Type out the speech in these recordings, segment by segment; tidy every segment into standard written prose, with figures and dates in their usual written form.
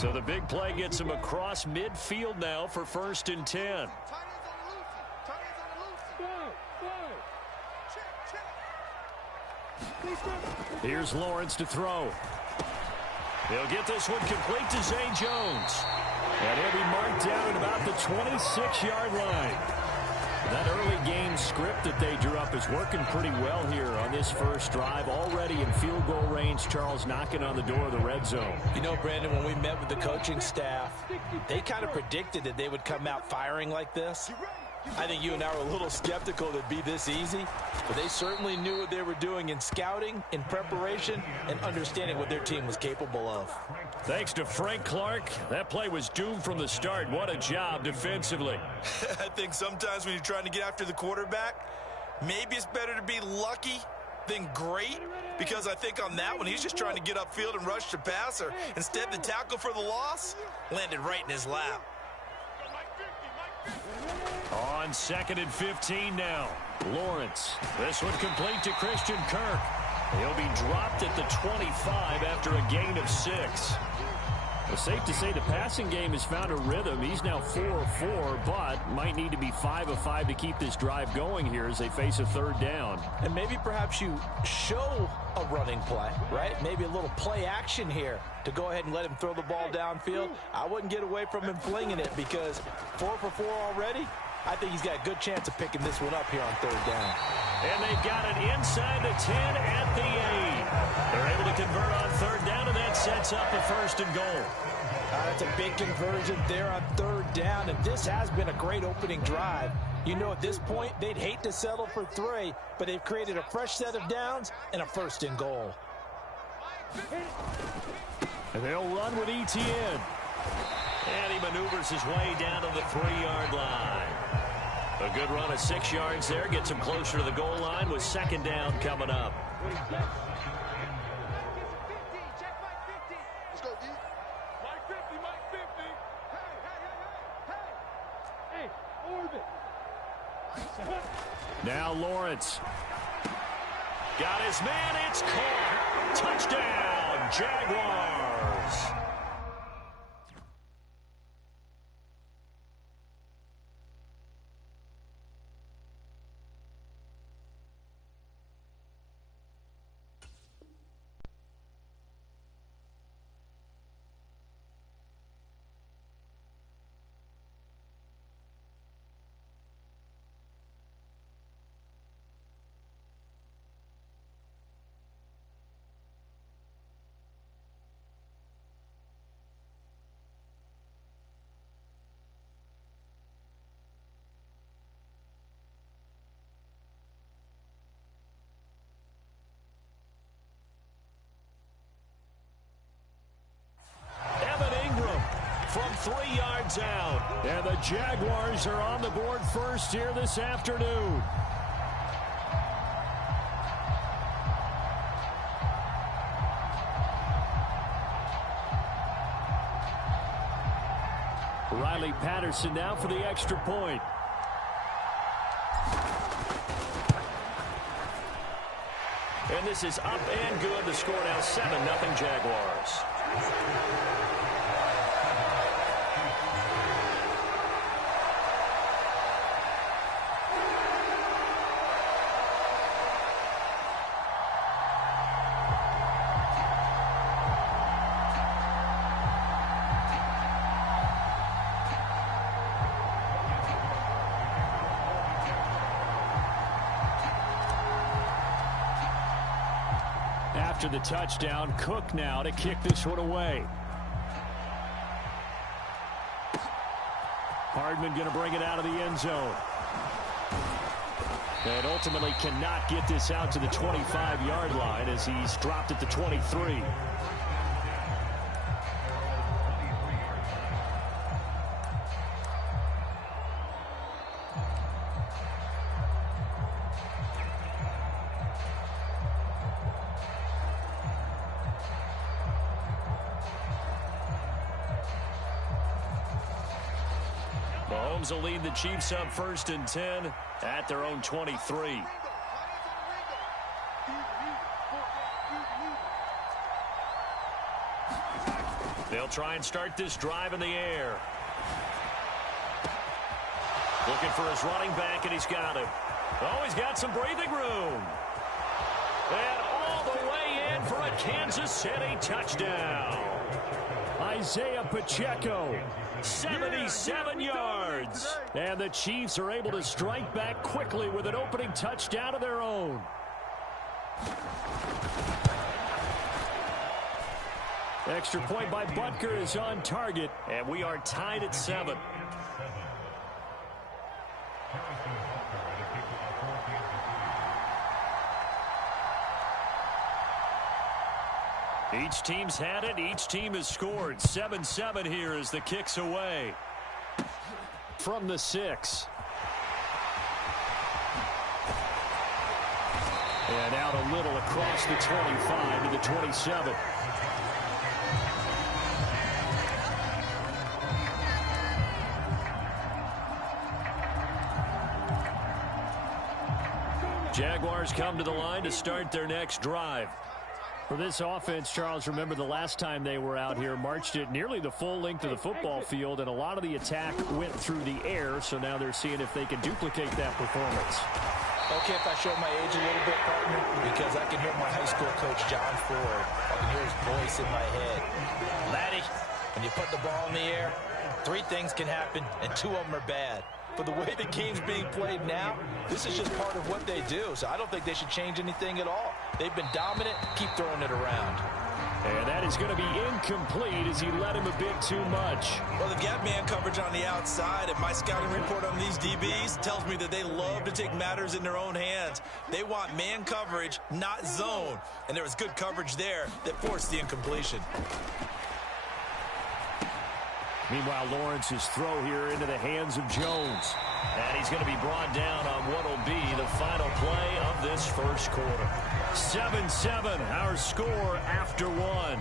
So the big play gets him across midfield now for 1st and 10. Here's Lawrence to throw. He'll get this one complete to Zay Jones. And he'll be marked down at about the 26-yard line. That early game script that they drew up is working pretty well here on this first drive. Already in field goal range, Charles knocking on the door of the red zone. You know, Brandon, when we met with the coaching staff, they kind of predicted that they would come out firing like this. I think you and I were a little skeptical that it'd be this easy, but they certainly knew what they were doing in scouting, in preparation, and understanding what their team was capable of. Thanks to Frank Clark, that play was doomed from the start. What a job defensively. I think sometimes when you're trying to get after the quarterback, maybe it's better to be lucky than great, because I think on that one, he's just trying to get upfield and rush the passer. Instead, the tackle for the loss landed right in his lap. On 2nd and 15 now. Lawrence. This one complete to Christian Kirk. He'll be dropped at the 25 after a gain of 6. Well, safe to say the passing game has found a rhythm. He's now 4 of 4, but might need to be 5 of 5 to keep this drive going here as they face a 3rd down. And maybe perhaps you show a running play, right? Maybe a little play action here to go ahead and let him throw the ball downfield. I wouldn't get away from him flinging it, because 4 for 4 already. I think he's got a good chance of picking this one up here on 3rd down. And they've got it inside the 10 at the 8. They're able to convert on 3rd down, and that sets up a 1st and goal. That's a big conversion there on 3rd down, and this has been a great opening drive. You know, at this point, they'd hate to settle for 3, but they've created a fresh set of downs and a 1st and goal. And they'll run with Etienne. And he maneuvers his way down to the 3-yard line. A good run of 6 yards there. Gets him closer to the goal line with 2nd down coming up. Let's go, D. Mike 50, Mike 50. Hey, orbit. Now Lawrence. Got his man. It's caught. Touchdown, Jaguars. From 3 yards out. And the Jaguars are on the board first here this afternoon. Riley Patterson now for the extra point. And this is up and good. The score now 7-0 Jaguars. After the touchdown, Cook now to kick this one away. Hardman going to bring it out of the end zone. And ultimately cannot get this out to the 25-yard line as he's dropped at the 23. Mahomes will lead the Chiefs up 1st and 10 at their own 23. They'll try and start this drive in the air. Looking for his running back, and he's got him. Oh, he's got some breathing room. And all the way in for a Kansas City touchdown. Isaiah Pacheco, 77 yards. And the Chiefs are able to strike back quickly with an opening touchdown of their own. Extra point by Butker is on target, and we are tied at 7. Each team's had it. Each team has scored. 7-7 here as the kick's away. From the 6. And out a little across the 25 to the 27. Jaguars come to the line to start their next drive. For this offense, Charles, remember the last time they were out here, marched it nearly the full length of the football field, and a lot of the attack went through the air, so now they're seeing if they can duplicate that performance. Okay, if I show my age a little bit, partner, because I can hear my high school coach, John Ford. I can hear his voice in my head. Laddie, when you put the ball in the air, 3 things can happen, and 2 of them are bad. But the way the game's being played now, this is just part of what they do. So I don't think they should change anything at all. They've been dominant. Keep throwing it around. And that is going to be incomplete as he led him a bit too much. Well, they've got man coverage on the outside, and my scouting report on these DBs tells me that they love to take matters in their own hands. They want man coverage, not zone. And there was good coverage there that forced the incompletion. Meanwhile, Lawrence's throw here into the hands of Jones. And he's going to be brought down on what will be the final play of this first quarter. 7-7, our score after 1.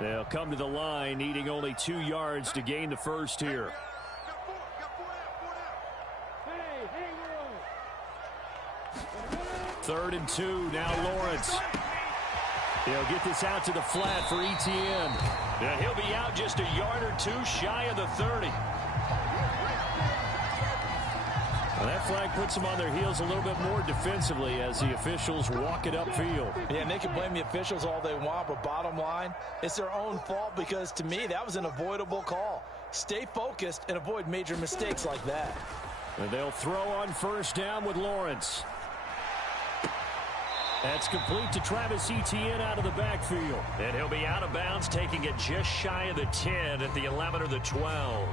They'll come to the line, needing only 2 yards to gain the first here. 3rd and 2, now Lawrence. He'll get this out to the flat for Etienne. And he'll be out just a yard or 2 shy of the 30. Well, that flag puts them on their heels a little bit more defensively as the officials walk it upfield. Yeah, and they can blame the officials all they want, but bottom line, it's their own fault because, to me, that was an avoidable call. Stay focused and avoid major mistakes like that. And they'll throw on 1st down with Lawrence. That's complete to Travis Etienne out of the backfield. And he'll be out of bounds, taking it just shy of the 10 at the 11 or the 12.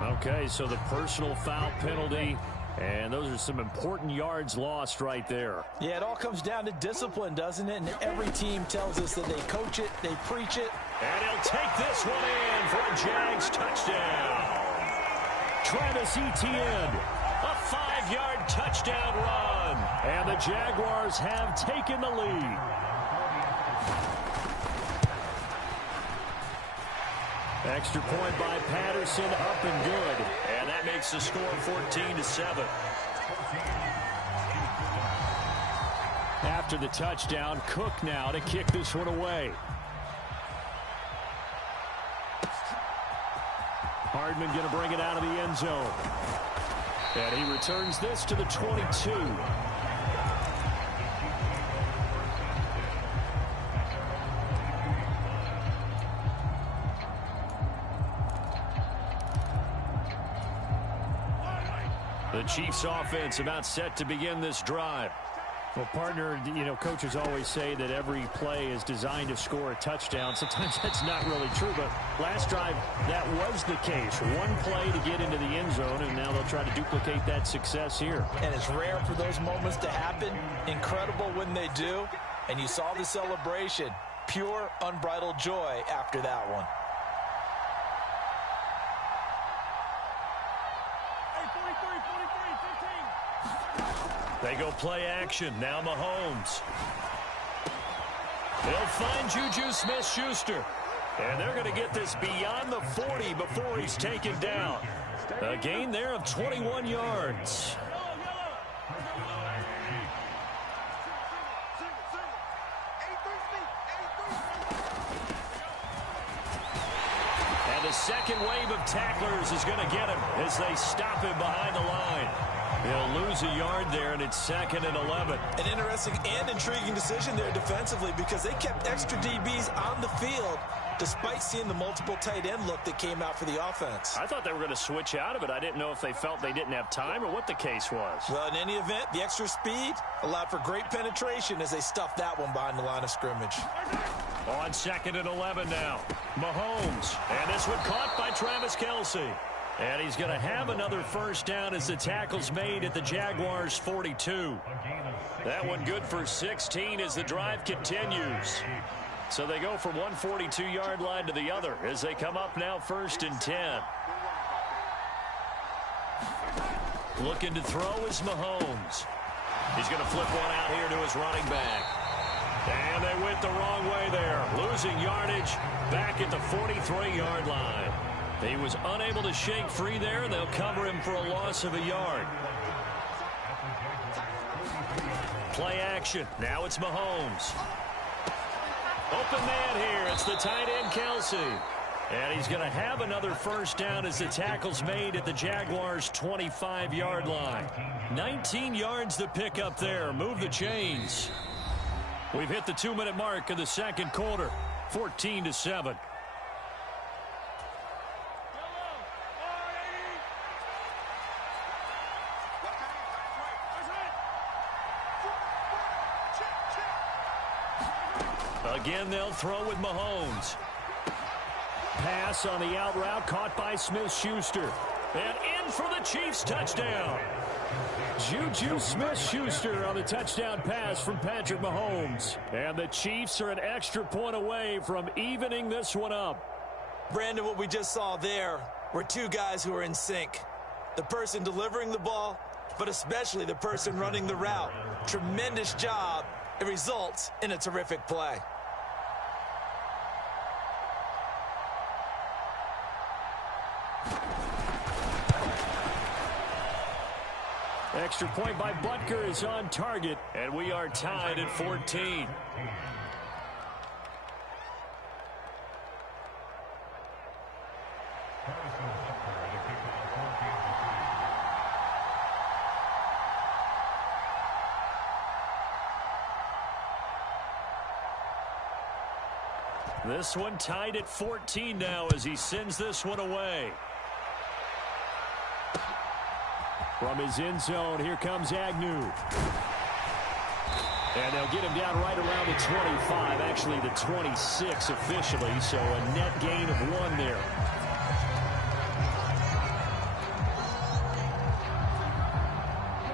Okay, so the personal foul penalty, and those are some important yards lost right there. Yeah, it all comes down to discipline, doesn't it? And every team tells us that they coach it, they preach it. And he'll take this one in for a Jags touchdown. Travis Etienne, a 5-yard touchdown run. And the Jaguars have taken the lead. Extra point by Patterson, up and good. And that makes the score 14-7. After the touchdown, Cook now to kick this one away. Hardman going to bring it out of the end zone. And he returns this to the 22. The Chiefs offense about set to begin this drive. Well, partner, you know, coaches always say that every play is designed to score a touchdown. Sometimes that's not really true, but last drive, that was the case. One play to get into the end zone, and now they'll try to duplicate that success here. And it's rare for those moments to happen. Incredible when they do. And you saw the celebration. Pure, unbridled joy after that one. They go play action. Now Mahomes. They'll find Juju Smith-Schuster. And they're going to get this beyond the 40 before he's taken down. A gain there of 21 yards. And the second wave of tacklers is going to get him as they stop him behind the line. He'll lose a yard there, and it's 2nd and 11. An interesting and intriguing decision there defensively because they kept extra DBs on the field despite seeing the multiple tight end look that came out for the offense. I thought they were going to switch out of it. I didn't know if they felt they didn't have time or what the case was. Well, in any event, the extra speed allowed for great penetration as they stuffed that one behind the line of scrimmage. On 2nd and 11 now. Mahomes. And this one caught by Travis Kelce. And he's going to have another first down as the tackle's made at the Jaguars' 42. That one good for 16 as the drive continues. So they go from one 42-yard line to the other as they come up now 1st and 10. Looking to throw is Mahomes. He's going to flip one out here to his running back. And they went the wrong way there. Losing yardage back at the 43-yard line. He was unable to shake free there. They'll cover him for a loss of a yard. Play action. Now it's Mahomes. Open man here. It's the tight end, Kelce. And he's going to have another first down as the tackle's made at the Jaguars' 25-yard line. 19 yards to pick up there. Move the chains. We've hit the 2-minute mark of the second quarter. 14-7. Again, they'll throw with Mahomes. Pass on the out route caught by Smith-Schuster. And in for the Chiefs touchdown. Juju Smith-Schuster on the touchdown pass from Patrick Mahomes. And the Chiefs are an extra point away from evening this one up. Brandon, what we just saw there were two guys who are in sync. The person delivering the ball, but especially the person running the route. Tremendous job. It results in a terrific play. Extra point by Butker is on target, and we are tied at 14. This one tied at 14 now as he sends this one away. From his end zone, here comes Agnew. And they'll get him down right around the 25, actually the 26 officially, so a net gain of 1 there.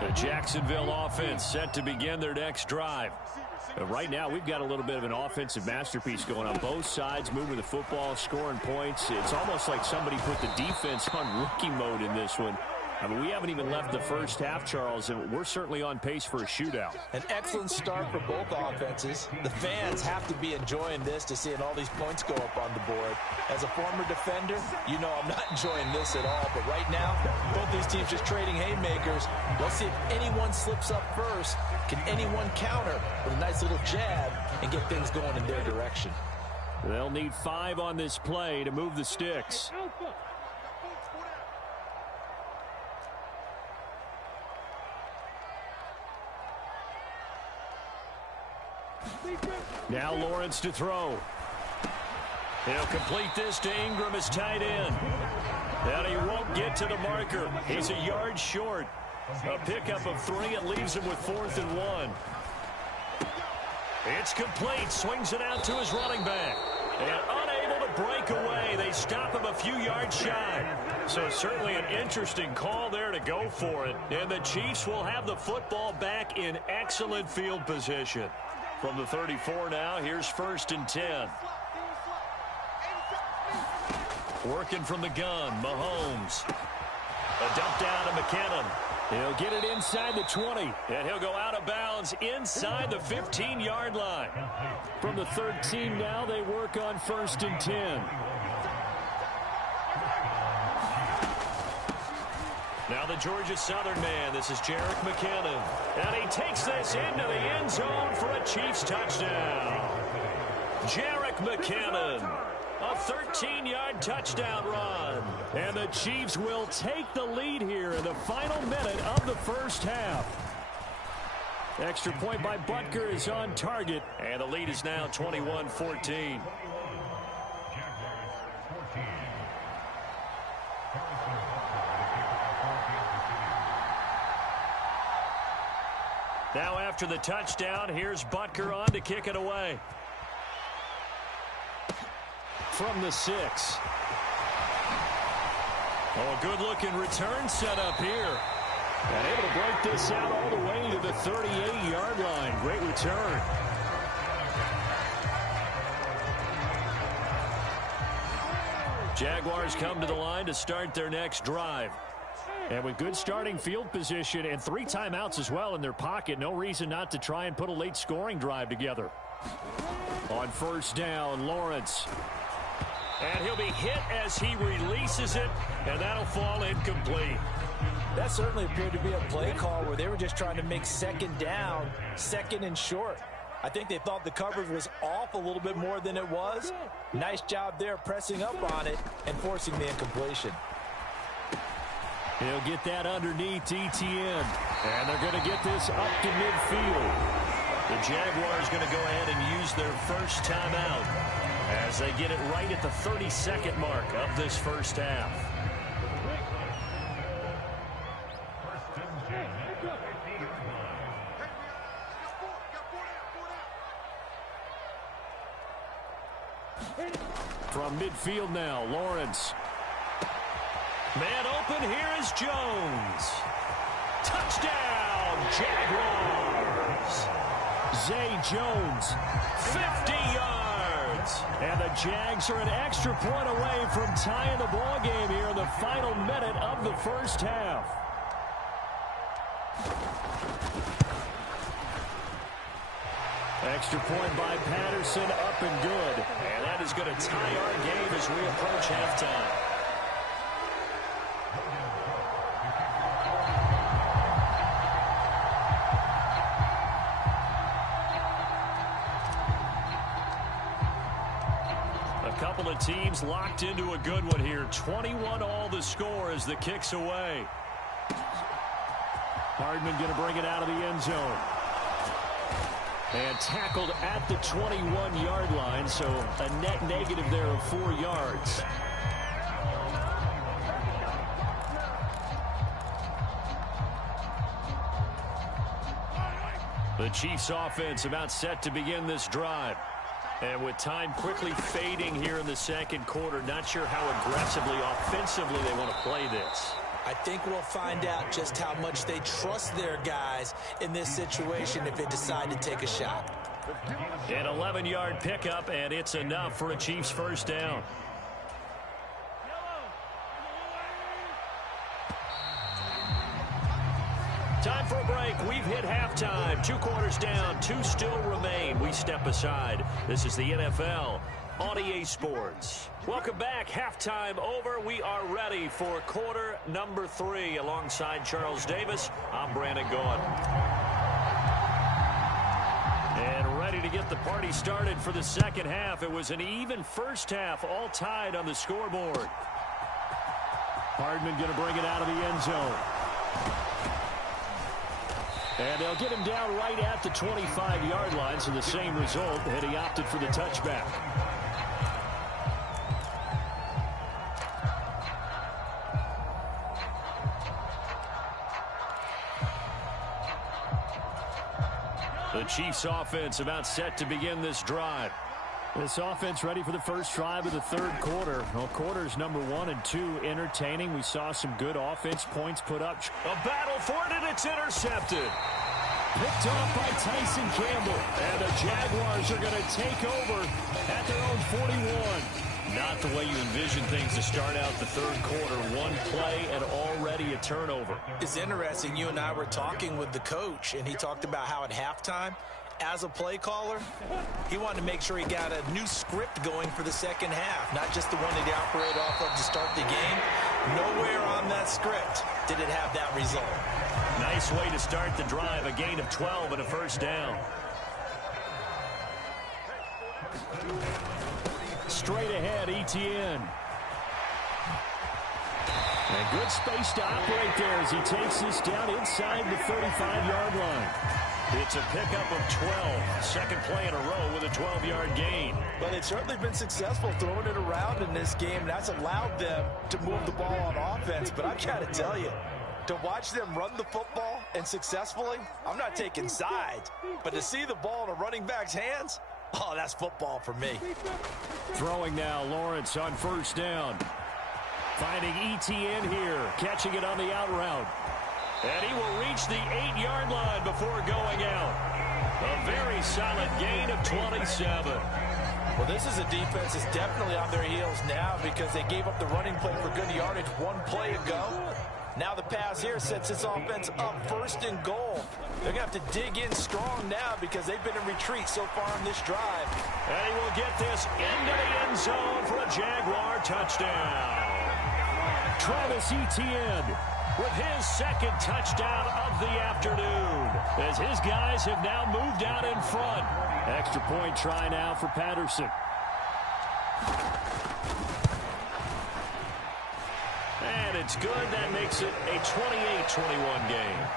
The Jacksonville offense set to begin their next drive. Right now, we've got a little bit of an offensive masterpiece going on both sides, moving the football, scoring points. It's almost like somebody put the defense on rookie mode in this one. I mean, we haven't even left the first half, Charles, and we're certainly on pace for a shootout. An excellent start for both offenses. The fans have to be enjoying this to seeing all these points go up on the board. As a former defender, you know I'm not enjoying this at all. But right now, both these teams just trading haymakers. Let's see if anyone slips up first. Can anyone counter with a nice little jab and get things going in their direction? They'll need 5 on this play to move the sticks. Now Lawrence to throw. He'll complete this to Ingram, his tight end. And he won't get to the marker. He's a yard short. A pickup of 3. It leaves him with 4th and 1. It's complete. Swings it out to his running back. And unable to break away. They stop him a few yards shy. So certainly an interesting call there to go for it. And the Chiefs will have the football back in excellent field position. From the 34 now, here's 1st and 10. Working from the gun, Mahomes. A dump down to McKinnon. He'll get it inside the 20, and he'll go out of bounds inside the 15-yard line. From the 13 now, they work on 1st and 10. Now the Georgia Southern man, this is Jerick McKinnon. And he takes this into the end zone for a Chiefs touchdown. Jerick McKinnon. A 13-yard touchdown run. And the Chiefs will take the lead here in the final minute of the first half. Extra point by Butker is on target. And the lead is now 21-14. Now after the touchdown, here's Butker on to kick it away. From the 6. Oh, good-looking return set up here. And able to break this out all the way to the 38-yard line. Great return. Jaguars come to the line to start their next drive. And with good starting field position and 3 timeouts as well in their pocket, no reason not to try and put a late scoring drive together. On first down, Lawrence. And he'll be hit as he releases it, and that'll fall incomplete. That certainly appeared to be a play call where they were just trying to make second down, second and short. I think they thought the coverage was off a little bit more than it was. Nice job there pressing up on it and forcing the incompletion. He'll get that underneath Etienne. And they're going to get this up to midfield. The Jaguars going to go ahead and use their first timeout as they get it right at the 32nd mark of this first half. From midfield now, Lawrence. Man open, here is Jones. Touchdown, Jaguars. Zay Jones, 50 yards. And the Jags are an extra point away from tying the ball game here in the final minute of the first half. Extra point by Patterson, up and good. And that is going to tie our game as we approach halftime. Couple of teams locked into a good one here. 21-all the score as the kick's away. Hardman going to bring it out of the end zone. And tackled at the 21-yard line, so a net negative there of 4 yards. The Chiefs offense about set to begin this drive. And with time quickly fading here in the second quarter, not sure how aggressively, offensively they want to play this. I think we'll find out just how much they trust their guys in this situation if they decide to take a shot. An 11-yard pickup, and it's enough for a Chiefs first down. Time for a break. We've hit halftime. 2 quarters down. 2 still remain. We step aside. This is the NFL on EA Sports. Welcome back. Halftime over. We are ready for quarter number 3. Alongside Charles Davis, I'm Brandon Gaughan. And ready to get the party started for the second half. It was an even first half, all tied on the scoreboard. Hardman going to bring it out of the end zone. And they'll get him down right at the 25-yard line, so the same result, and he opted for the touchback. The Chiefs offense about set to begin this drive. This offense ready for the first drive of the third quarter. Well, quarters number 1 and 2 entertaining. We saw some good offense points put up. A battle for it, and it's intercepted. Picked off by Tyson Campbell. And the Jaguars are going to take over at their own 41. Not the way you envision things to start out the third quarter. One play and already a turnover. It's interesting. You and I were talking with the coach, and he talked about how at halftime, as a play caller, he wanted to make sure he got a new script going for the second half, not just the one that he operated off of to start the game. Nowhere on that script did it have that result. Nice way to start the drive, a gain of 12 and a first down. Straight ahead, ETN. And good space to operate there as he takes this down inside the 35-yard line. It's a pickup of 12. Second play in a row with a 12-yard gain. Well, they've certainly been successful throwing it around in this game, and that's allowed them to move the ball on offense. But I've got to tell you, to watch them run the football and successfully, I'm not taking sides, but to see the ball in a running back's hands, oh, that's football for me. Throwing now, Lawrence on first down. Finding ETN here, catching it on the out route. And he will reach the 8-yard line before going out. A very solid gain of 27. Well, this is a defense that's definitely on their heels now because they gave up the running play for good yardage one play ago. Now the pass here sets this offense up first and goal. They're going to have to dig in strong now because they've been in retreat so far on this drive. And he will get this into the end zone for a Jaguar touchdown. Travis Etienne with his second touchdown of the afternoon as his guys have now moved out in front. Extra point try now for Patterson. And it's good. That makes it a 28-21 game.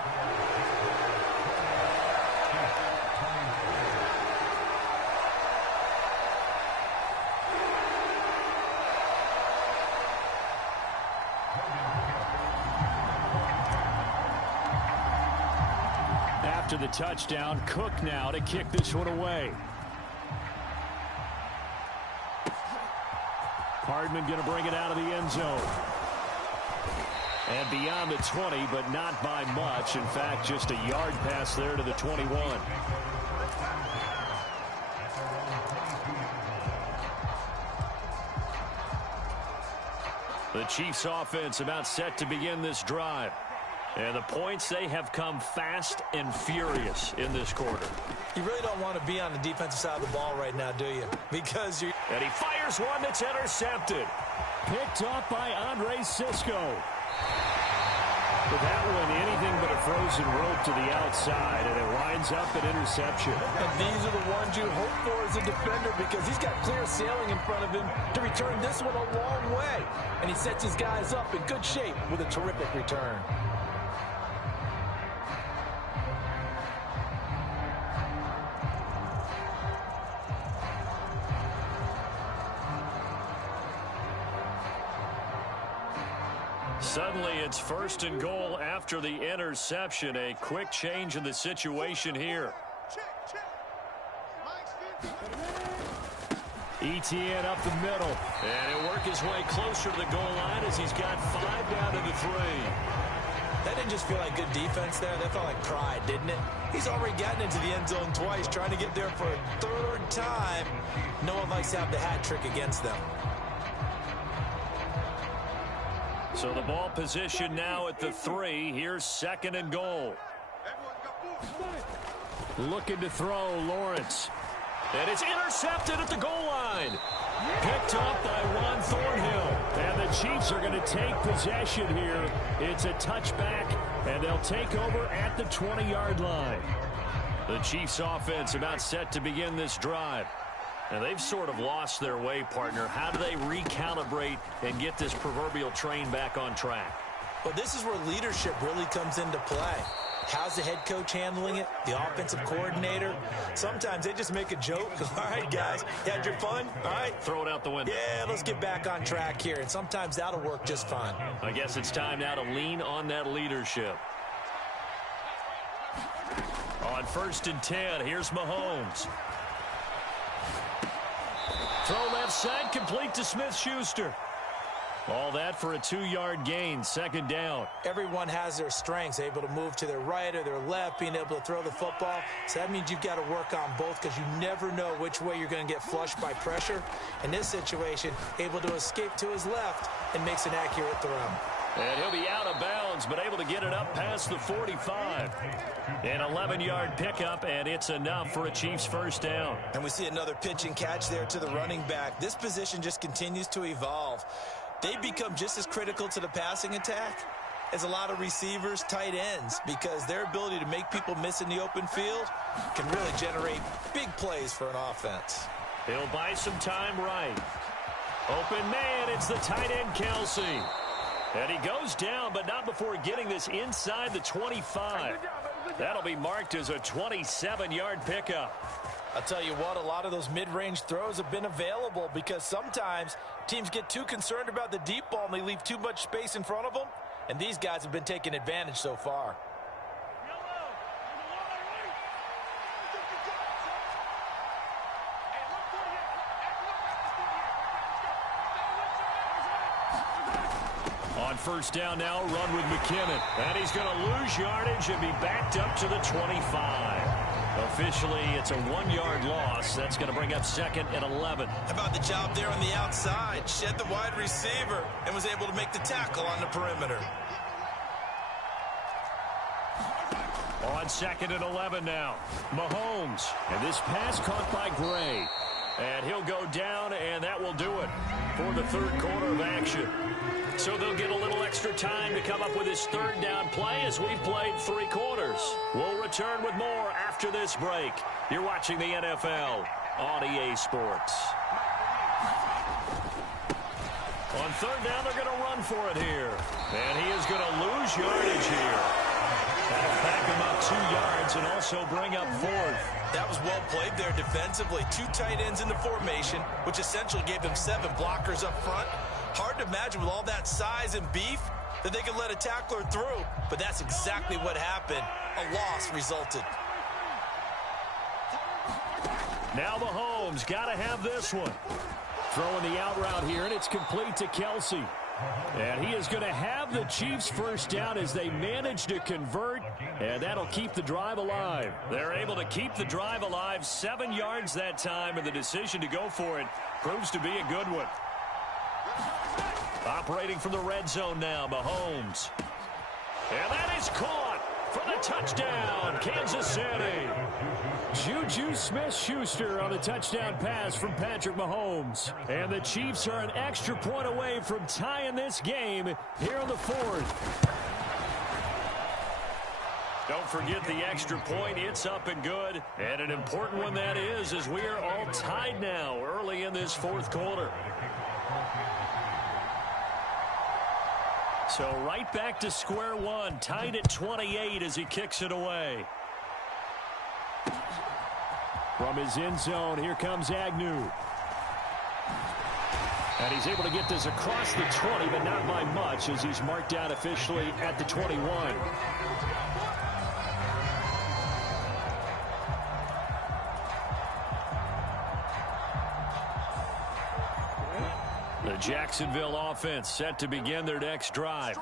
After the touchdown, Cook now to kick this one away. Hardman going to bring it out of the end zone. And beyond the 20, but not by much. In fact, just a yard pass there to the 21. The Chiefs offense about set to begin this drive. And the points, they have come fast and furious in this quarter. You really don't want to be on the defensive side of the ball right now, do you? Because you... And he fires one that's intercepted. Picked up by Andre Sisco. With that one, anything but a frozen rope to the outside, and it winds up an interception. And these are the ones you hope for as a defender because he's got clear sailing in front of him to return this one a long way. And he sets his guys up in good shape with a terrific return. Suddenly, it's first and goal after the interception. A quick change in the situation here. ETN up the middle. And he'll work his way closer to the goal line as he's got 5 down to the 3. That didn't just feel like good defense there. That felt like pride, didn't it? He's already gotten into the end zone twice, trying to get there for a third time. No one likes to have the hat trick against them. So the ball position now at the 3. Here's second and goal. Looking to throw, Lawrence. And it's intercepted at the goal line. Picked up by Juan Thornhill. And the Chiefs are going to take possession here. It's a touchback, and they'll take over at the 20-yard line. The Chiefs offense about set to begin this drive. And they've sort of lost their way, partner. How do they recalibrate and get this proverbial train back on track? Well, this is where leadership really comes into play. How's the head coach handling it? The offensive coordinator? Sometimes they just make a joke. All right, guys, you had your fun? All right. Throw it out the window. Yeah, let's get back on track here. And sometimes that'll work just fine. I guess it's time now to lean on that leadership. On 1st and 10, here's Mahomes. Throw left side, complete to Smith-Schuster. All that for a 2-yard gain, second down. Everyone has their strengths, able to move to their right or their left, being able to throw the football. So that means you've got to work on both because you never know which way you're going to get flushed by pressure. In this situation, able to escape to his left and makes an accurate throw. And he'll be out of bounds, but able to get it up past the 45. An 11-yard pickup, and it's enough for a Chiefs first down. And we see another pitch and catch there to the running back. This position just continues to evolve. They become just as critical to the passing attack as a lot of receivers, tight ends, because their ability to make people miss in the open field can really generate big plays for an offense. He'll buy some time right. Open man, it's the tight end, Kelsey. And he goes down, but not before getting this inside the 25. That'll be marked as a 27-yard pickup. I'll tell you what, a lot of those mid-range throws have been available because sometimes teams get too concerned about the deep ball and they leave too much space in front of them. And these guys have been taking advantage so far. On first down now, run with McKinnon. And he's going to lose yardage and be backed up to the 25. Officially, it's a 1-yard loss. That's going to bring up 2nd and 11. How about the job there on the outside? Shed the wide receiver and was able to make the tackle on the perimeter. On 2nd and 11 now, Mahomes. And this pass caught by Gray. And he'll go down, and that will do it for the third quarter of action. So they'll get a little extra time to come up with his third down play as we've played 3 quarters. We'll return with more after this break. You're watching the NFL on EA Sports. On third down, they're going to run for it here. And he is going to lose yardage here. That'll back him up 2 yards and also bring up 4th. That was well played there defensively. 2 tight ends in the formation, which essentially gave them 7 blockers up front. Hard to imagine with all that size and beef that they could let a tackler through, but that's exactly what happened. A loss resulted. Now Mahomes got to have this one. Throwing the out route here, and it's complete to Kelsey. And he is going to have the Chiefs first down as they manage to convert, and that'll keep the drive alive. They're able to keep the drive alive, 7 yards that time, and the decision to go for it proves to be a good one. Operating from the red zone now, Mahomes. And that is caught for the touchdown, Kansas City. Juju Smith-Schuster on the touchdown pass from Patrick Mahomes. And the Chiefs are an extra point away from tying this game here in the 4th. Don't forget the extra point. It's up and good. And an important one that is, as we are all tied now early in this 4th quarter. So right back to square one, tied at 28 as he kicks it away. From his end zone, here comes Agnew. And he's able to get this across the 20, but not by much, as he's marked down officially at the 21. The Jacksonville offense set to begin their next drive.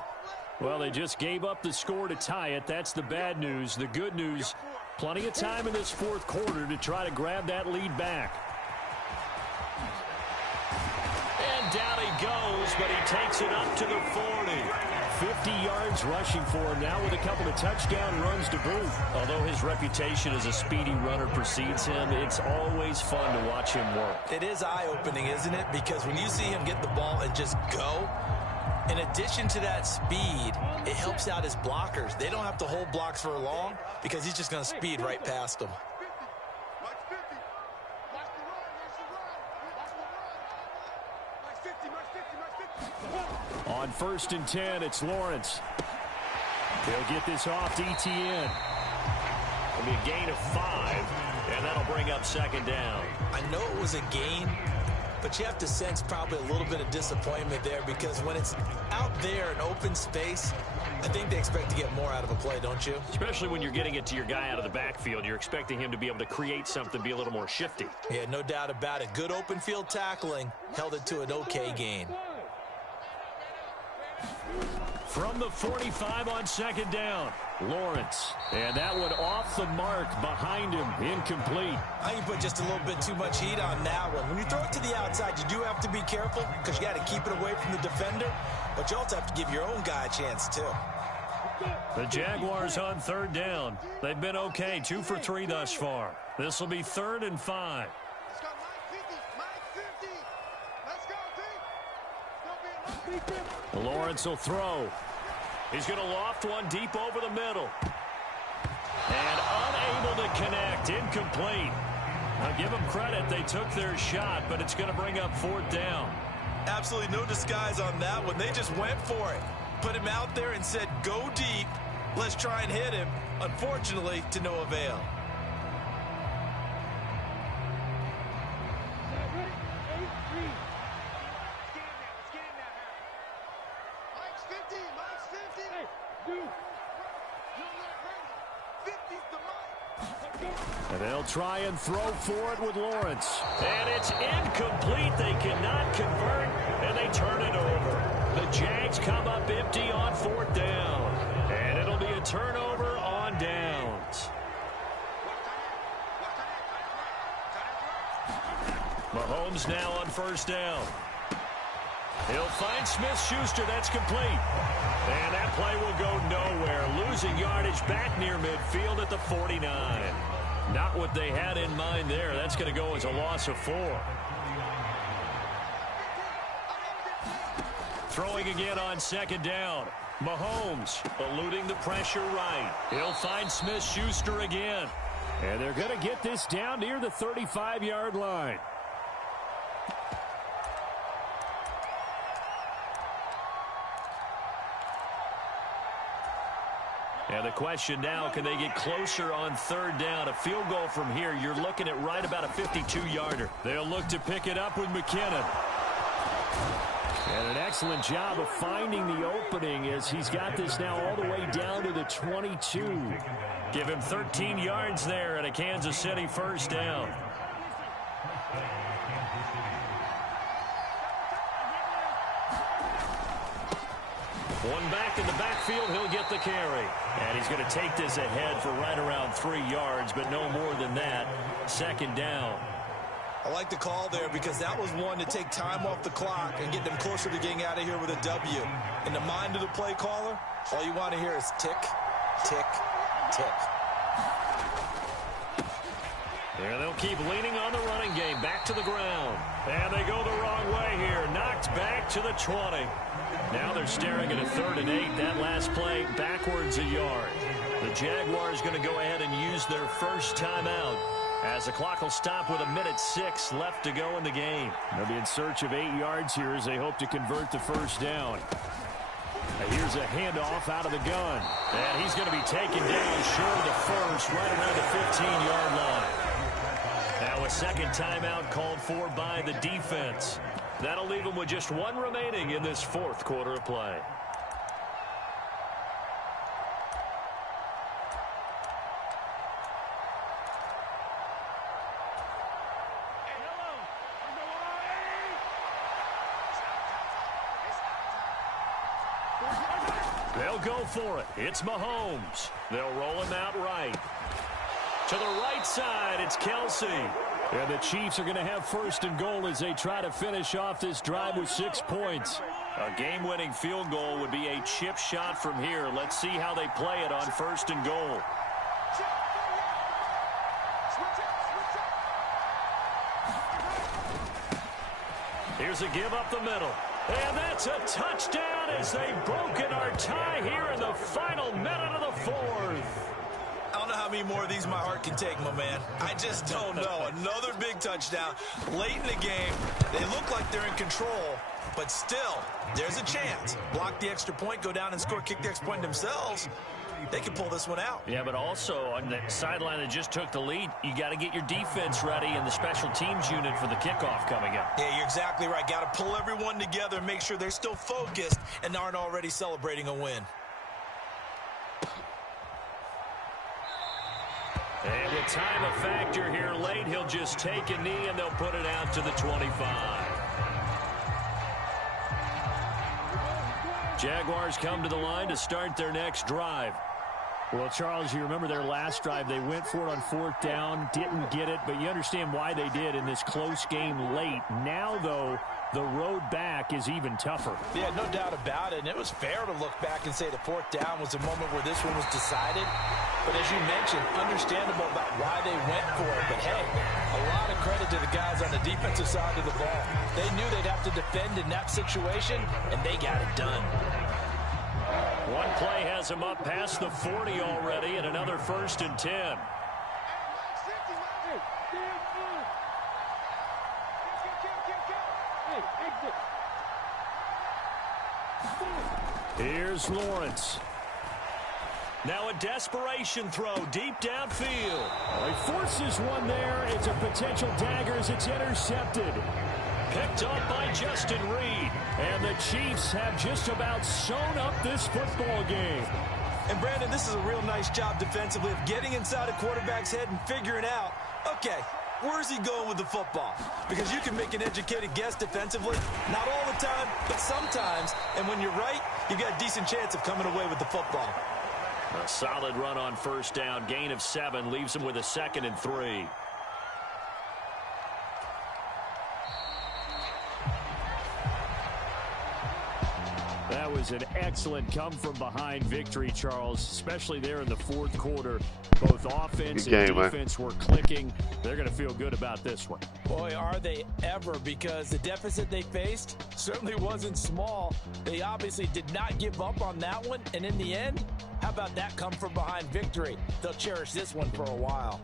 Well, they just gave up the score to tie it. That's the bad news. The good news, plenty of time in this 4th quarter to try to grab that lead back. And down he goes, but he takes it up to the 40. 50 yards rushing for him now with a couple of touchdown runs to boot. Although his reputation as a speedy runner precedes him, it's always fun to watch him work. It is eye-opening, isn't it? Because when you see him get the ball and just go, in addition to that speed, it helps out his blockers. They don't have to hold blocks for long because he's just going to speed right past them. On 1st and 10, it's Lawrence. He'll get this off to ETN. It'll be a gain of 5, and that'll bring up 2nd down. I know it was a gain, but you have to sense probably a little bit of disappointment there because when it's out there in open space, I think they expect to get more out of a play, don't you? Especially when you're getting it to your guy out of the backfield. You're expecting him to be able to create something, be a little more shifty. Yeah, no doubt about it. Good open field tackling held it to an okay gain. From the 45 on 2nd down, Lawrence. And that one off the mark behind him, incomplete. I think you put just a little bit too much heat on that one. When you throw it to the outside, you do have to be careful because you got to keep it away from the defender, but you also have to give your own guy a chance too. The Jaguars on 3rd down. They've been okay, 2 for 3 thus far. This will be 3rd and 5. Lawrence will throw. He's going to loft one deep over the middle. And unable to connect. Incomplete. I'll give them credit. They took their shot, but it's going to bring up 4th down. Absolutely no disguise on that one. They just went for it. Put him out there and said, go deep. Let's try and hit him. Unfortunately, to no avail. And they'll try and throw for it with Lawrence. And it's incomplete. They cannot convert, and they turn it over. The Jags come up empty on 4th down. And it'll be a turnover on downs. Mahomes now on 1st down. He'll find Smith-Schuster. That's complete. And that play will go nowhere. Losing yardage back near midfield at the 49. Not what they had in mind there. That's going to go as a loss of 4. Throwing again on 2nd down. Mahomes eluding the pressure right. He'll find Smith-Schuster again. And they're going to get this down near the 35-yard line. And the question now, can they get closer on 3rd down? A field goal from here, you're looking at right about a 52-yarder. They'll look to pick it up with McKinnon. And an excellent job of finding the opening as he's got this now all the way down to the 22. Give him 13 yards there and a Kansas City 1st down. One back in the backfield, he'll get the carry. And he's going to take this ahead for right around 3 yards, but no more than that. 2nd down. I like the call there because that was one to take time off the clock and get them closer to getting out of here with a W. In the mind of the play caller, all you want to hear is tick, tick, tick. And they'll keep leaning on the running game. Back to the ground. And they go the wrong way here. Knocked back to the 20. Now they're staring at a 3rd and 8. That last play backwards a yard. The Jaguars going to go ahead and use their first timeout as the clock will stop with 1:06 left to go in the game. They'll be in search of 8 yards here as they hope to convert the 1st down. Now here's a handoff out of the gun. And he's going to be taken down short of the 1st, right around the 15-yard line. Now a 2nd timeout called for by the defense. That'll leave them with just 1 remaining in this 4th quarter of play. They'll go for it. It's Mahomes. They'll roll him out right. To the right side, it's Kelsey. And the Chiefs are going to have 1st and goal as they try to finish off this drive with 6 points. A game-winning field goal would be a chip shot from here. Let's see how they play it on 1st and goal. Here's a give up the middle. And that's a touchdown as they've broken our tie here in the final minute of the 4th. I don't know how many more of these my heart can take, my man. I just don't know. Another big touchdown late in the game. They look like they're in control, but still, there's a chance. Block the extra point, go down and score, kick the extra point themselves. They can pull this one out. Yeah, but also on the sideline that just took the lead, you got to get your defense ready and the special teams unit for the kickoff coming up. Yeah, you're exactly right. Got to pull everyone together and make sure they're still focused and aren't already celebrating a win. And with time a factor here late, he'll just take a knee and they'll put it out to the 25. Jaguars come to the line to start their next drive. Well, Charles, you remember their last drive. They went for it on 4th down, didn't get it, but you understand why they did in this close game late. Now, though, the road back is even tougher. Yeah, no doubt about it. And it was fair to look back and say the 4th down was the moment where this one was decided. But as you mentioned, understandable about why they went for it. But, hey, a lot of credit to the guys on the defensive side of the ball. They knew they'd have to defend in that situation, and they got it done. One play has him up past the 40 already, and another 1st and 10. Hey, exit. Here's Lawrence. Now a desperation throw deep downfield. He forces one there. It's a potential dagger as it's intercepted. Picked up by Justin Reed. And the Chiefs have just about sewn up this football game. And Brandon, this is a real nice job defensively of getting inside a quarterback's head and figuring out, okay, where's he going with the football? Because you can make an educated guess defensively. Not all the time, but sometimes. And when you're right, you've got a decent chance of coming away with the football. A solid run on first down. Gain of 7 leaves him with a 2nd and 3. That was an excellent come-from-behind victory, Charles, especially there in the fourth quarter. Both offense and defense were clicking. They're going to feel good about this one. Boy, are they ever, because the deficit they faced certainly wasn't small. They obviously did not give up on that one, and in the end, how about that come-from-behind victory? They'll cherish this one for a while.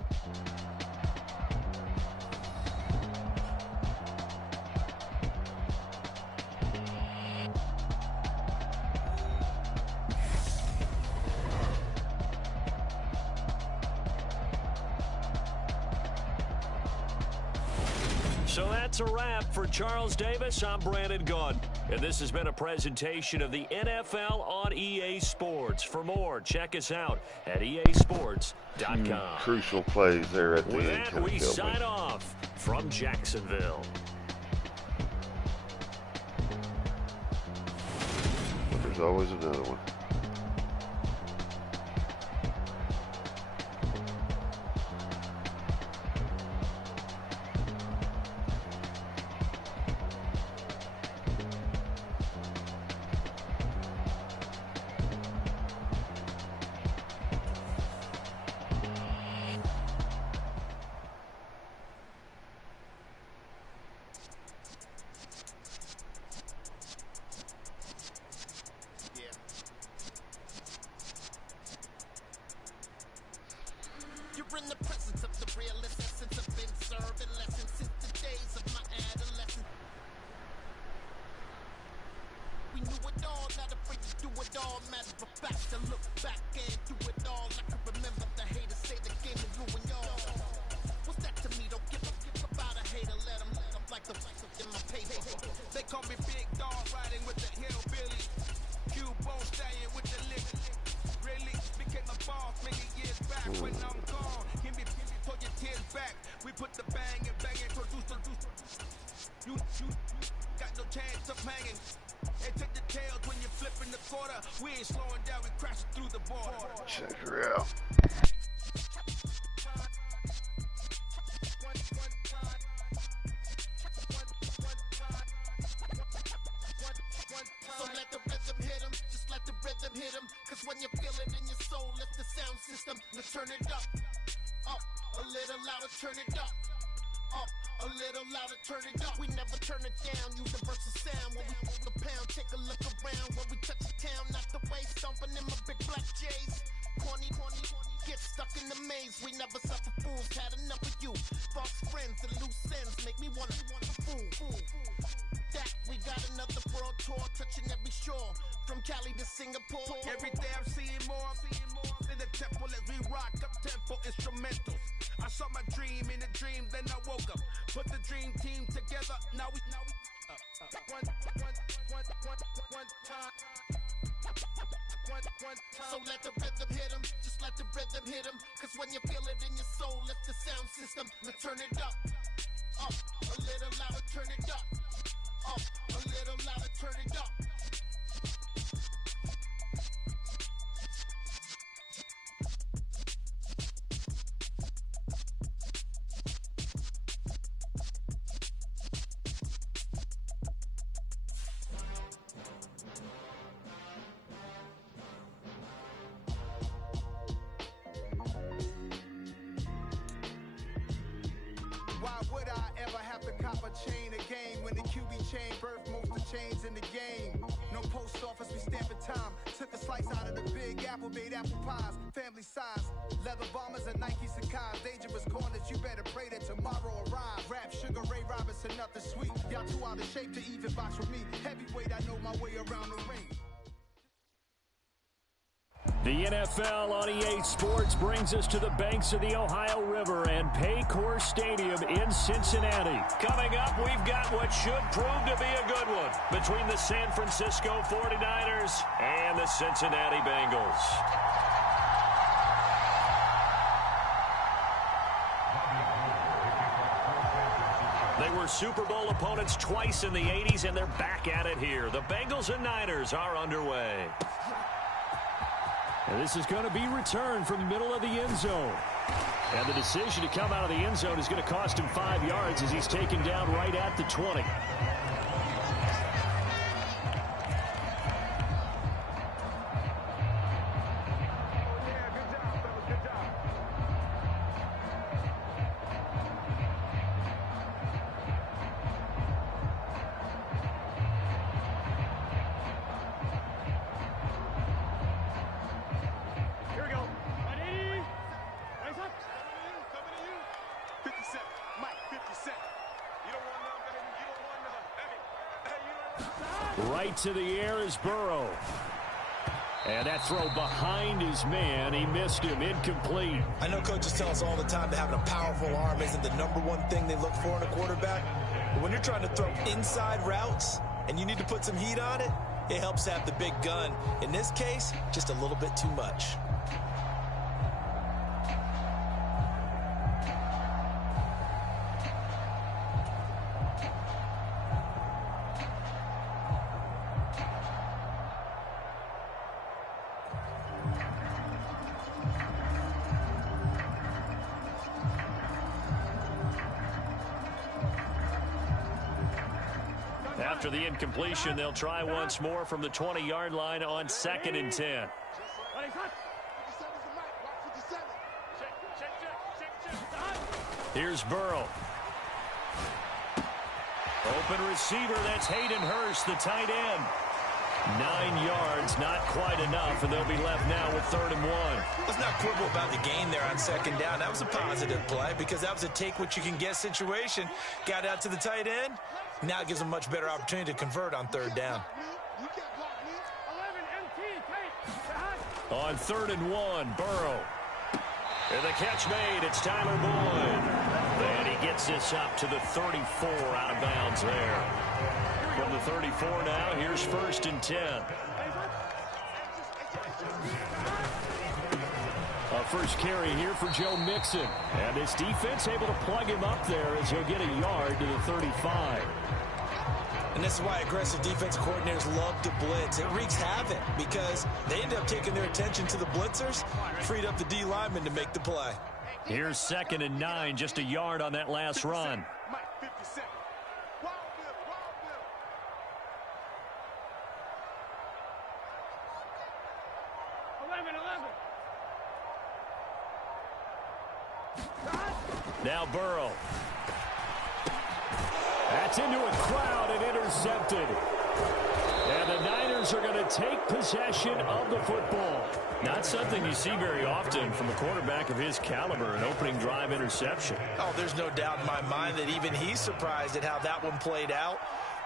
So that's a wrap for Charles Davis. I'm Brandon Gunn, and this has been a presentation of the NFL on EA Sports. For more, check us out at easports.com. Crucial plays there at the With end. that, we sign off from Jacksonville. There's always another one. You're in the presence of the realest essence of been serving lessons since the days of my adolescence. We knew it all, not afraid to do it all. Matter of fact, to look back and do it all. I can remember the haters say the game is ruined y'all. What's that to me? Don't give about a hater. Let them like the flex in my paper. They call me Big Dog, riding with the hillbilly. Cubone staying with the lick. Really became a boss many years back when I'm gone. Give me pull your tears back. We put the bang and produce the you got no chance of hanging. And take the tails when you're flipping the quarter. We ain't slowing down, we crashing through the border. Check her out. So let the rhythm hit him, just let the rhythm hit him. Cause when you feel it in your soul, lift the sound system. Let's turn it up, a little louder, turn it up, a little louder, turn it up. We never turn it down, universal sound. When we hold the pound, take a look around. When we touch the town, not the way, stomping in my big black J's. Corny, get stuck in the maze. We never suffer fools, had enough of you. False friends and loose ends make me wanna fool. That we got another world tour, touching every shore, from Cali to Singapore. Every day I'm seeing more in the temple as we rock up tempo instrumentals. I saw my dream in a dream, then I woke up. Put the dream team together. Now we one time. So let the rhythm hit him, just let the rhythm hit him. Cause when you feel it in your soul, lift the sound system. Let's turn it up, a little louder, turn it up, a little louder, turn it up. Why would I ever have to cop a chain again when the QB chain birthed most of the chains in the game? No post office, we stamping time. Took a slice out of the big apple, made apple pies, family size. Leather bombers and Nike Sacai's. Dangerous corners, you better pray that tomorrow arrives. Rap, Sugar Ray Robinson, nothing sweet. Y'all too out of shape to even box with me. Heavyweight, I know my way around the ring. The NFL on EA Sports brings us to the banks of the Ohio River and Paycor Stadium in Cincinnati. Coming up, we've got what should prove to be a good one between the San Francisco 49ers and the Cincinnati Bengals. They were Super Bowl opponents twice in the 80s, and they're back at it here. The Bengals and Niners are underway. And this is going to be returned from the middle of the end zone. And the decision to come out of the end zone is going to cost him 5 yards as he's taken down right at the 20. Right to the air is Burrow. And that throw behind his man, he missed him, incomplete. I know coaches tell us all the time that having a powerful arm isn't the #1 thing they look for in a quarterback. But when you're trying to throw inside routes and you need to put some heat on it, it helps have the big gun. In this case, just a little bit too much. After the incompletion, they'll try once more from the 20-yard line on 2nd and 10. Here's Burrow. Open receiver, that's Hayden Hurst, the tight end. 9 yards, not quite enough, and they'll be left now with 3rd and 1. Let's not quibble about the gain there on 2nd down. That was a positive play because that was a take-what-you-can-get situation. Got out to the tight end. Now it gives them a much better opportunity to convert on 3rd down. On 3rd and 1, Burrow. And the catch made, it's Tyler Boyd. And he gets this up to the 34 out of bounds there. From the 34 now, here's 1st and 10. A first carry here for Joe Mixon. And this defense able to plug him up there as he'll get a yard to the 35. And this is why aggressive defensive coordinators love to blitz. It wreaks havoc because they end up taking their attention to the blitzers, freed up the D lineman to make the play. Here's 2nd and 9, just a yard on that last run. Now Burrow. That's into a crowd and intercepted. And the Niners are going to take possession of the football. Not something you see very often from a quarterback of his caliber, an opening drive interception. Oh, there's no doubt in my mind that even he's surprised at how that one played out.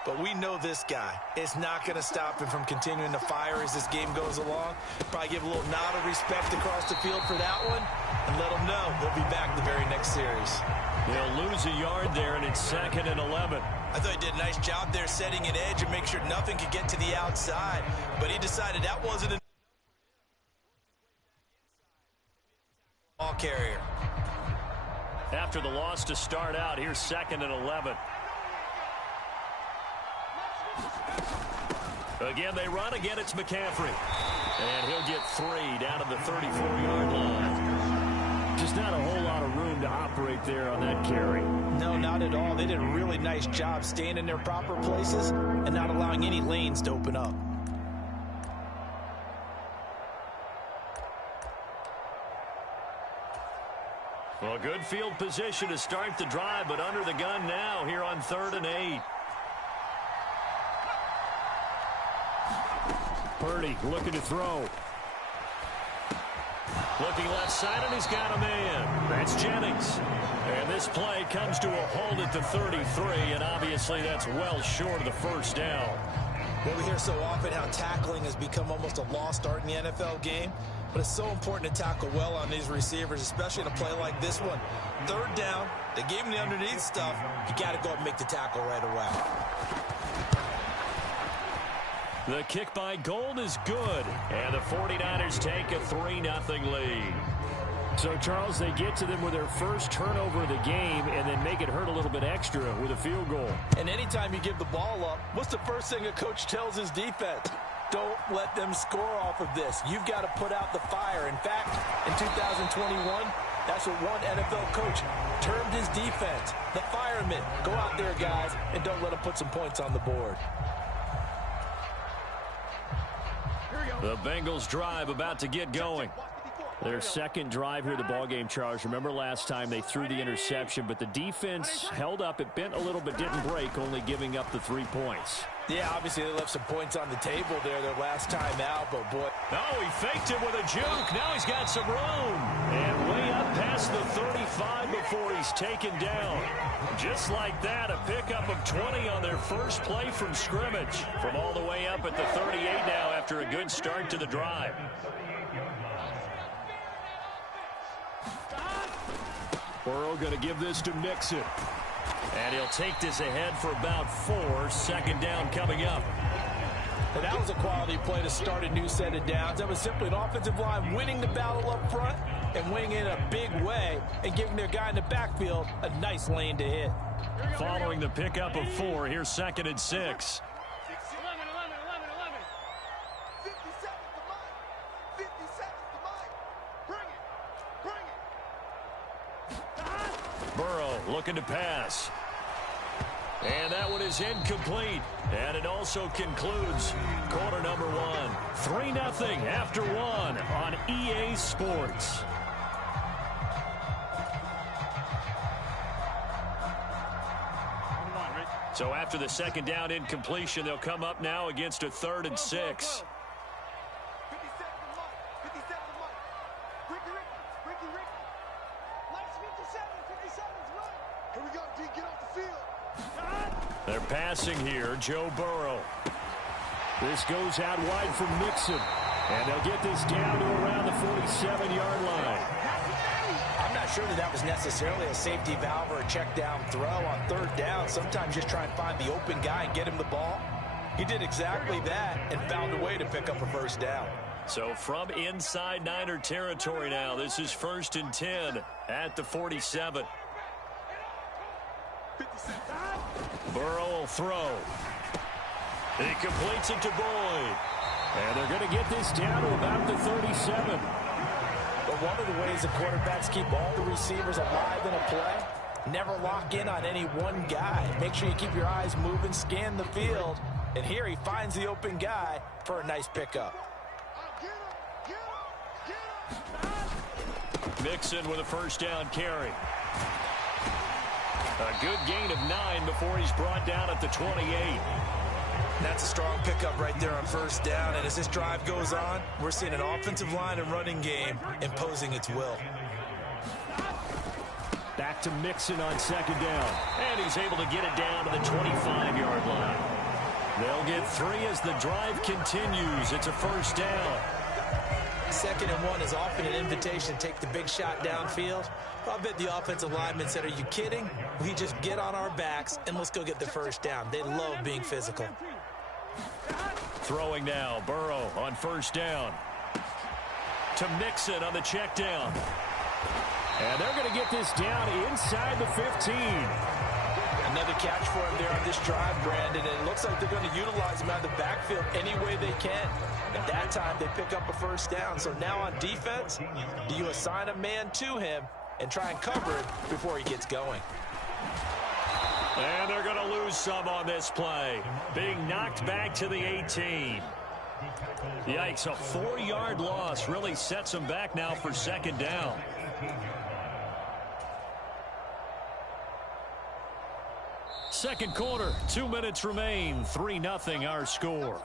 But we know this guy. It's not going to stop him from continuing to fire as this game goes along. Probably give a little nod of respect across the field for that one and let him know he'll be back the very next series. They'll lose a yard there, and it's 2nd and 11. I thought he did a nice job there setting an edge and make sure nothing could get to the outside. But he decided that wasn't a ball carrier. After the loss to start out, here's 2nd and 11. Again, they run. Again, it's McCaffrey. And he'll get 3 down to the 34-yard line. Just not a whole lot of room to operate there on that carry. No, not at all. They did a really nice job staying in their proper places and not allowing any lanes to open up. Well, good field position to start the drive, but under the gun now here on 3rd and 8. Purdy looking to throw. Looking left side, and he's got a man. That's Jennings. And this play comes to a hold at the 33, and obviously that's well short of the first down. Well, we hear so often how tackling has become almost a lost art in the NFL game, but it's so important to tackle well on these receivers, especially in a play like this one. Third down, they gave him the underneath stuff. You got to go and make the tackle right away. The kick by Gold is good, and the 49ers take a 3-0 lead. So, Charles, they get to them with their first turnover of the game and then make it hurt a little bit extra with a field goal. And anytime you give the ball up, what's the first thing a coach tells his defense? Don't let them score off of this. You've got to put out the fire. In fact, in 2021, that's what one NFL coach termed his defense. The firemen. Go out there, guys, and don't let them put some points on the board. The Bengals drive about to get going. Their second drive here, the ballgame, Charles. Remember last time they threw the interception, but the defense held up. It bent a little but didn't break, only giving up the 3 points. Yeah, obviously they left some points on the table there their last time out, but boy. Oh, he faked him with a juke. Now he's got some room. And way up past the 35 before he's taken down. Just like that, a pickup of 20 on their first play from scrimmage. From all the way up at the 38 now after a good start to the drive. Burrow going to give this to Mixon. And he'll take this ahead for about 4. Second down coming up. And that was a quality play to start a new set of downs. That was simply an offensive line winning the battle up front and winning in a big way and giving their guy in the backfield a nice lane to hit. Following the pickup of 4, here's 2nd and 6. Burrow looking to pass. And that one is incomplete. And it also concludes quarter number 1. 3-0 after 1 on EA Sports. So after the second down incompletion, they'll come up now against a 3rd and 6. They're passing here, Joe Burrow. This goes out wide from Mixon. And they'll get this down to around the 47-yard line. I'm not sure that was necessarily a safety valve or a check down throw on 3rd down. Sometimes just try and find the open guy and get him the ball. He did exactly that and found a way to pick up a 1st down. So from inside Niner territory now, this is 1st and 10 at the 47. Burrow will throw. He completes it to Boyd. And they're going to get this down to about the 37. But one of the ways the quarterbacks keep all the receivers alive in a play, never lock in on any one guy. Make sure you keep your eyes moving, scan the field. And here he finds the open guy for a nice pickup. Mixon with a 1st down carry. A good gain of 9 before he's brought down at the 28. That's a strong pickup right there on 1st down. And as this drive goes on, we're seeing an offensive line and running game imposing its will. Back to Mixon on 2nd down. And he's able to get it down to the 25-yard line. They'll get 3 as the drive continues. It's a 1st down. 2nd and 1 is often an invitation to take the big shot downfield. I bet the offensive lineman said, are you kidding? We just get on our backs and let's go get the 1st down. They love being physical. Throwing now, Burrow on 1st down. To Mixon on the check down. And they're going to get this down inside the 15. Another catch for him there on this drive, Brandon. And it looks like they're going to utilize him out of the backfield any way they can. At that time, they pick up a 1st down. So now on defense, do you assign a man to him and try and cover it before he gets going? And they're going to lose some on this play. Being knocked back to the 18. Yikes, a 4-yard loss really sets them back now for 2nd down. Second quarter, 2 minutes remain. 3-0 our score.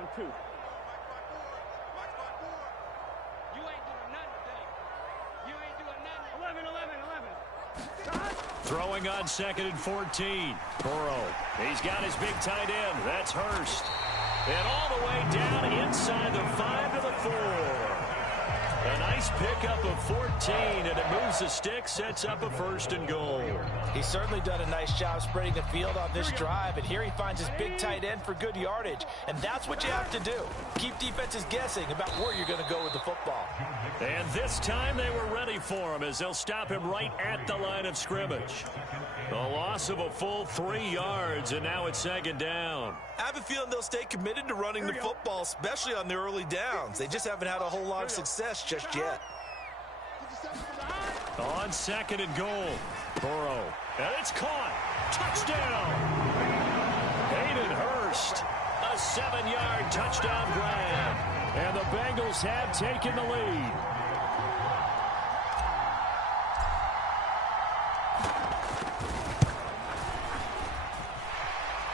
On 2. You ain't doing nothing today. You ain't doing nothing. 11. Throwing on 2nd and 14. Burrow. He's got his big tight end. That's Hurst. And all the way down inside the 5 to the 4. A nice pickup of 14, and it moves the stick, sets up a 1st and goal. He's certainly done a nice job spreading the field on this drive, and here he finds his big tight end for good yardage. And that's what you have to do. Keep defenses guessing about where you're going to go with the football. And this time they were ready for him as they'll stop him right at the line of scrimmage. A loss of a full 3 yards, and now it's 2nd down. I have a feeling they'll stay committed to running the football, especially on the early downs. They just haven't had a whole lot of success just yet. On 2nd and goal, Burrow. And it's caught. Touchdown. Hayden Hurst. A 7-yard touchdown grab. And the Bengals have taken the lead.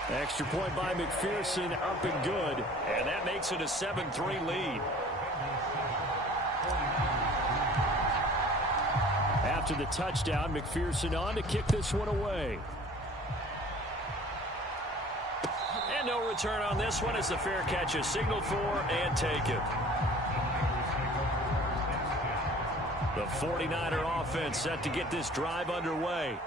Extra point by McPherson, up and good. And that makes it a 7-3 lead. After the touchdown, McPherson on to kick this one away. And no return on this one as the fair catch is signaled for and taken. The 49er offense set to get this drive underway.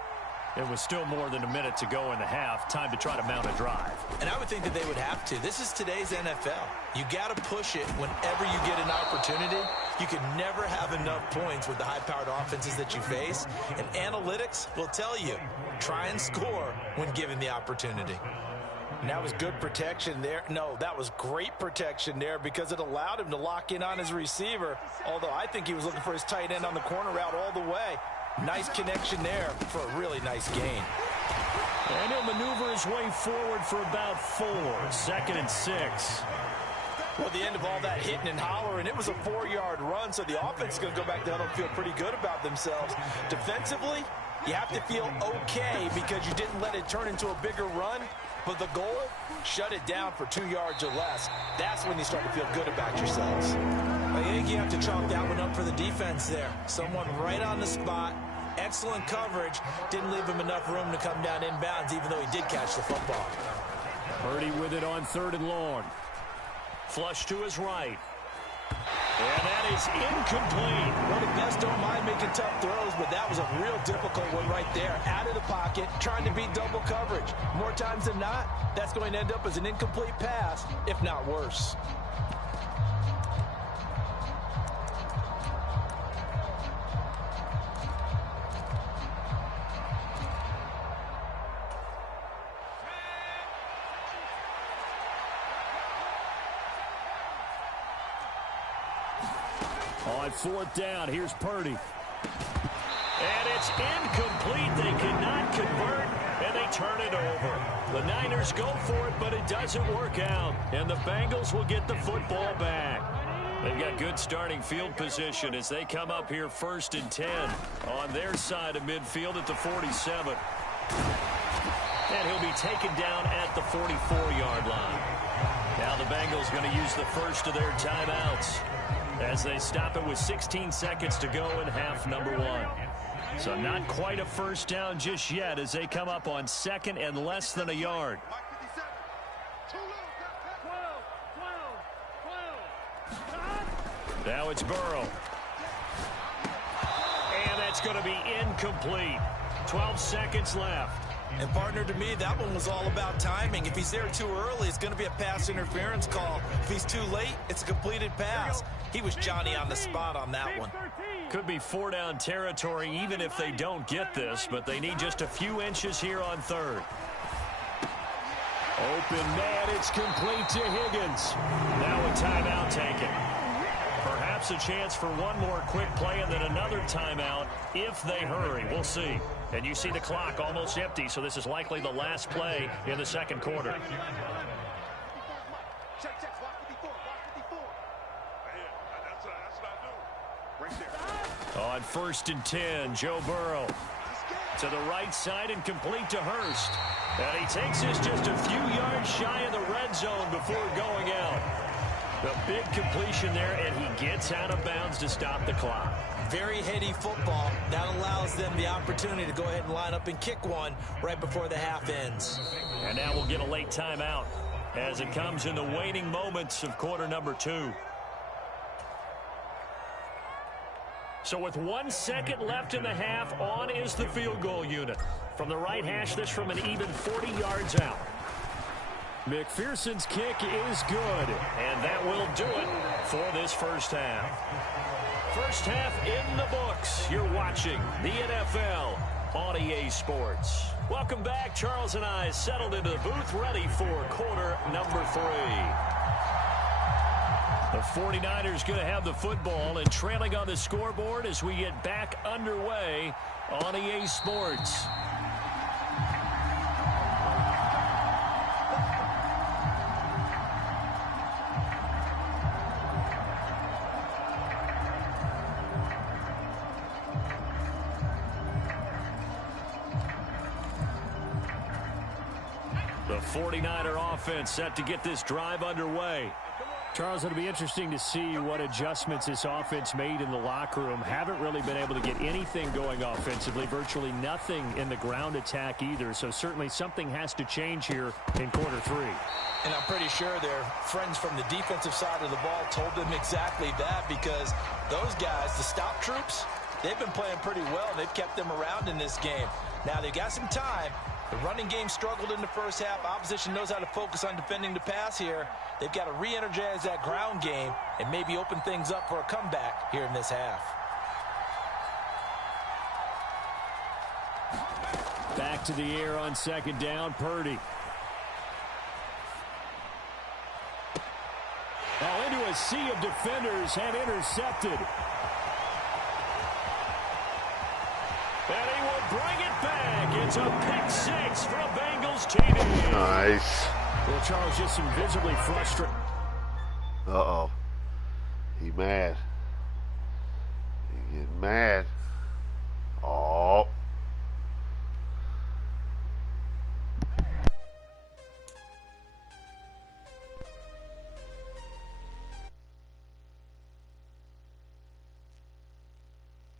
It was still more than a minute to go in the half. Time to try to mount a drive. And I would think that they would have to. This is today's NFL. You got to push it whenever you get an opportunity. You can never have enough points with the high-powered offenses that you face. And analytics will tell you, try and score when given the opportunity. And that was good protection there. No, that was great protection there because it allowed him to lock in on his receiver. Although I think he was looking for his tight end on the corner route all the way. Nice connection there for a really nice gain. And he'll maneuver his way forward for about 4. 2nd and 6. Well, the end of all that hitting and hollering, it was a 4-yard run, so the offense is going to go back down and feel pretty good about themselves. Defensively, you have to feel okay because you didn't let it turn into a bigger run. But the goal, shut it down for 2 yards or less. That's when you start to feel good about yourselves. I think you have to chalk that one up for the defense there. Someone right on the spot. Excellent coverage. Didn't leave him enough room to come down inbounds, even though he did catch the football. Purdy with it on 3rd and long. Flush to his right. And that is incomplete. Well, the best don't mind making tough throws, but that was a real difficult one right there. Out of the pocket, trying to beat double coverage. More times than not, that's going to end up as an incomplete pass, if not worse. On 4th down, here's Purdy. And it's incomplete. They cannot convert, and they turn it over. The Niners go for it, but it doesn't work out. And the Bengals will get the football back. They've got good starting field position as they come up here 1st and 10 on their side of midfield at the 47. And he'll be taken down at the 44-yard line. Now the Bengals going to use the first of their timeouts as they stop it with 16 seconds to go in half number 1. So not quite a first down just yet as they come up on 2nd and less than a yard. Now it's Burrow. And that's going to be incomplete. 12 seconds left. And, partner, to me, that one was all about timing. If he's there too early, it's going to be a pass interference call. If he's too late, it's a completed pass. He was Johnny on the spot on that one. Could be 4-down territory even if they don't get this, but they need just a few inches here on 3rd. Open man, it's complete to Higgins. Now a timeout taken. Perhaps a chance for one more quick play and then another timeout if they hurry. We'll see. And you see the clock almost empty, so this is likely the last play in the 2nd quarter. On 1st and 10, Joe Burrow to the right side and complete to Hurst. And he takes this just a few yards shy of the red zone before going out. The big completion there, and he gets out of bounds to stop the clock. Very heady football. That allows them the opportunity to go ahead and line up and kick one right before the half ends. And now we'll get a late timeout as it comes in the waning moments of quarter number 2. So with 1 second left in the half, on is the field goal unit. From the right hash, this from an even 40 yards out. McPherson's kick is good, and that will do it for this first half. First half in the books. You're watching the NFL on EA Sports. Welcome back. Charles and I settled into the booth, ready for quarter number 3. The 49ers going to have the football and trailing on the scoreboard as we get back underway on EA Sports. The 49er offense set to get this drive underway. Charles, it'll be interesting to see what adjustments this offense made in the locker room. Haven't really been able to get anything going offensively, virtually nothing in the ground attack either. So certainly something has to change here in quarter 3. And I'm pretty sure their friends from the defensive side of the ball told them exactly that, because those guys, the stop troops, they've been playing pretty well. They've kept them around in this game. Now they've got some time. The running game struggled in the first half. Opposition knows how to focus on defending the pass here. They've got to re-energize that ground game and maybe open things up for a comeback here in this half. Back to the air on second down, Purdy. Now into a sea of defenders and intercepted. And he will bring it back. It's a pick 6 for a Bengals TD. Nice. Well, Charles, just some visibly frustrated. Uh-oh. He mad. He getting mad. Oh.